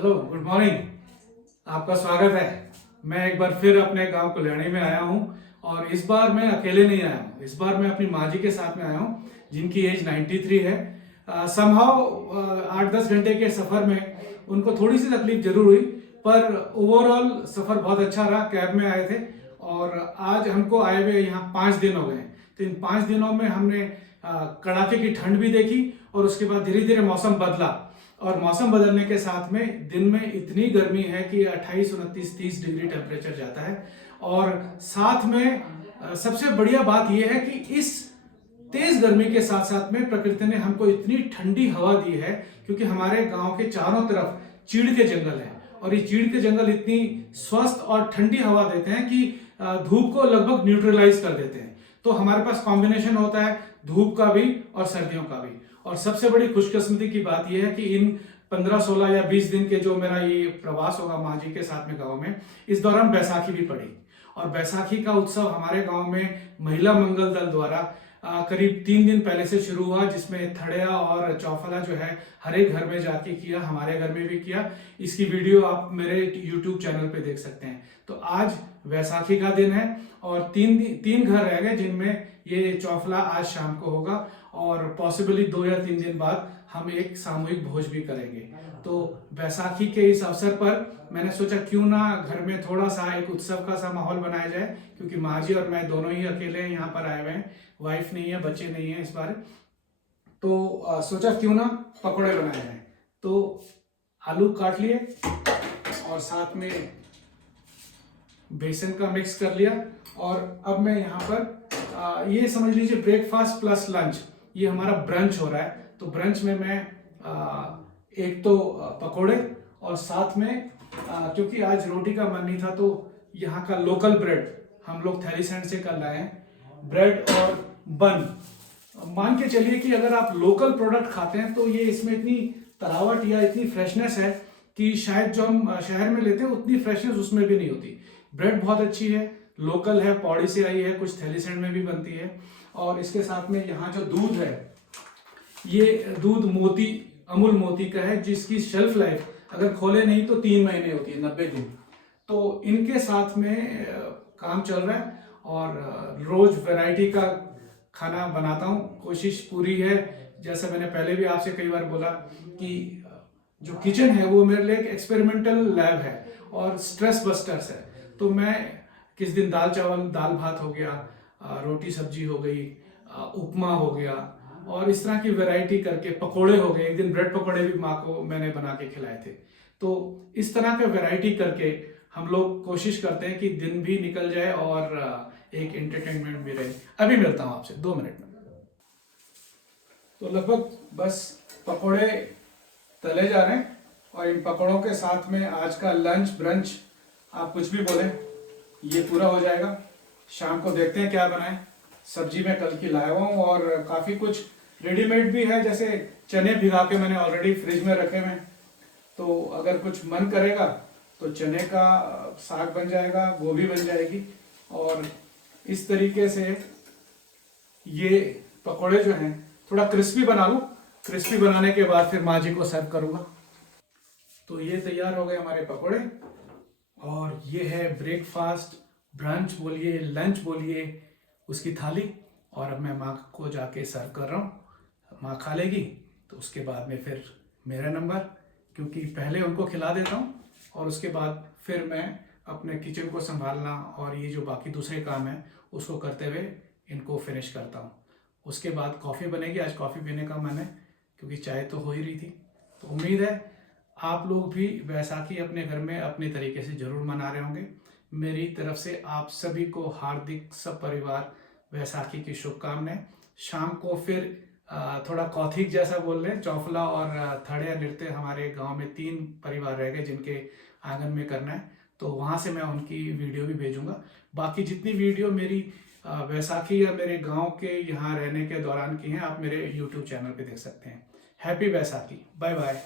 Hello, good morning. आपका स्वागत है। मैं एक बार फिर अपने गांव कल्याणी में आया हूं और इस बार मैं अकेले नहीं आया हूं। इस बार मैं अपनी माँ जी के साथ में आया हूं जिनकी एज 93 है। समहाउ 8-10 घंटे के सफ़र में उनको थोड़ी सी तकलीफ जरूर हुई, पर ओवरऑल सफ़र बहुत अच्छा रहा। कैब में आए थे और आज हमको आए हुए यहाँ 5 दिन हो गए। तो इन 5 दिनों में हमने कड़ाके की ठंड भी देखी और उसके बाद धीरे धीरे मौसम बदला। और मौसम बदलने के साथ में दिन में इतनी गर्मी है कि 28, 29, 30 डिग्री टेम्परेचर जाता है। और साथ में सबसे बढ़िया बात यह है कि इस तेज गर्मी के साथ साथ में प्रकृति ने हमको इतनी ठंडी हवा दी है, क्योंकि हमारे गांव के चारों तरफ चीड़ के जंगल है और ये चीड़ के जंगल इतनी स्वस्थ और ठंडी हवा देते हैं कि धूप को लगभग न्यूट्रलाइज कर देते हैं। तो हमारे पास कॉम्बिनेशन होता है धूप का भी और सर्दियों का भी। और सबसे बड़ी खुशकिस्मती की बात यह है कि इन 15, 16 या 20 दिन के जो मेरा ये प्रवास होगा माँ जी के साथ में गाँव में, इस दौरान बैसाखी भी पड़ी। और बैसाखी का उत्सव हमारे गांव में महिला मंगल दल द्वारा करीब 3 दिन पहले से शुरू हुआ, जिसमें थड़िया और चौफला जो है हर एक घर में जाके किया, हमारे घर में भी किया। इसकी वीडियो आप मेरे YouTube चैनल पे देख सकते हैं। तो आज वैसाखी का दिन है और तीन घर रह गए जिनमें ये चौफला आज शाम को होगा और पॉसिबली 2 या 3 दिन बाद हम एक सामूहिक भोज भी करेंगे। तो बैसाखी के इस अवसर पर मैंने सोचा क्यों ना घर में थोड़ा सा एक उत्सव का सा माहौल बनाया जाए, क्योंकि माँ जी और मैं दोनों ही अकेले यहाँ पर आए हुए हैं। वाइफ नहीं है, बच्चे नहीं है इस बार। तो सोचा क्यों ना पकौड़े बनाए जाए। तो आलू काट लिए और साथ में बेसन का मिक्स कर लिया। और अब मैं यहाँ पर ये समझ लीजिए ब्रेकफास्ट प्लस लंच, ये हमारा ब्रंच हो रहा है। तो ब्रंच में मैं एक तो पकोड़े और साथ में क्योंकि आज रोटी का मन नहीं था तो यहाँ का लोकल ब्रेड हम लोग थैलीसैंड से कर लाए हैं। ब्रेड और बन, मान के चलिए कि अगर आप लोकल प्रोडक्ट खाते हैं तो ये इसमें इतनी तरावट या इतनी फ्रेशनेस है कि शायद जो हम शहर में लेते हैं उतनी फ्रेशनेस उसमें भी नहीं होती। ब्रेड बहुत अच्छी है, लोकल है, पौड़ी से आई है, कुछ थैलीसैंड में भी बनती है। और इसके साथ में यहाँ जो दूध है, ये दूध मोती, अमूल मोती का है, जिसकी शेल्फ लाइफ अगर खोले नहीं तो 3 महीने होती है, 90 दिन। तो इनके साथ में काम चल रहा है और रोज वैरायटी का खाना बनाता हूँ। कोशिश पूरी है, जैसे मैंने पहले भी आपसे कई बार बोला कि जो किचन है वो मेरे लिए एक एक्सपेरिमेंटल लैब है और स्ट्रेस बस्टर्स है। तो मैं किस दिन दाल चावल, दाल भात हो गया, रोटी सब्जी हो गई, उपमा हो गया और इस तरह की वैरायटी करके, पकोड़े हो गए। एक दिन ब्रेड पकोड़े भी माँ को मैंने बना के खिलाए थे। तो इस तरह का वैरायटी करके हम लोग कोशिश करते हैं कि दिन भी निकल जाए और एक एंटरटेनमेंट भी रहे। अभी मिलता हूँ आपसे 2 मिनट में। तो लगभग बस पकोड़े तले जा रहे हैं और इन पकोड़ों के साथ में आज का लंच, ब्रंच, आप कुछ भी बोले, ये पूरा हो जाएगा। शाम को देखते हैं क्या बनाएं। सब्जी मैं कल की लाया हुआ हूँ और काफ़ी कुछ रेडीमेड भी है, जैसे चने भिगा के मैंने ऑलरेडी फ्रिज में रखे हुए। तो अगर कुछ मन करेगा तो चने का साग बन जाएगा, गोभी बन जाएगी। और इस तरीके से ये पकोड़े जो हैं थोड़ा क्रिस्पी बना लूँ। क्रिस्पी बनाने के बाद फिर माँ जी को सर्व करूँगा। तो ये तैयार हो गए हमारे पकोड़े और ये है ब्रेकफास्ट, ब्रंच बोलिए, लंच बोलिए, उसकी थाली। और अब मैं माँ को जाके सर्व कर रहा हूँ। माँ खा लेगी तो उसके बाद में फिर मेरा नंबर, क्योंकि पहले उनको खिला देता हूँ और उसके बाद फिर मैं अपने किचन को संभालना और ये जो बाकी दूसरे काम हैं उसको करते हुए इनको फिनिश करता हूँ। उसके बाद कॉफ़ी बनेगी। आज कॉफ़ी पीने का मन है क्योंकि चाय तो हो ही रही थी। तो उम्मीद है आप लोग भी बैसाखी अपने घर में अपने तरीके से ज़रूर मना रहे होंगे। मेरी तरफ से आप सभी को हार्दिक सब परिवार बैसाखी की शुभकामनाएं। शाम को फिर थोड़ा कौथिक जैसा बोल रहे हैं, चौफला और थड़िया नृत्य हमारे गांव में 3 परिवार रह गए जिनके आंगन में करना है, तो वहां से मैं उनकी वीडियो भी भेजूंगा। बाकी जितनी वीडियो मेरी बैसाखी या मेरे गांव के यहाँ रहने के दौरान की हैं, आप मेरे YouTube चैनल पे देख सकते हैं। Happy Baisakhi, bye bye.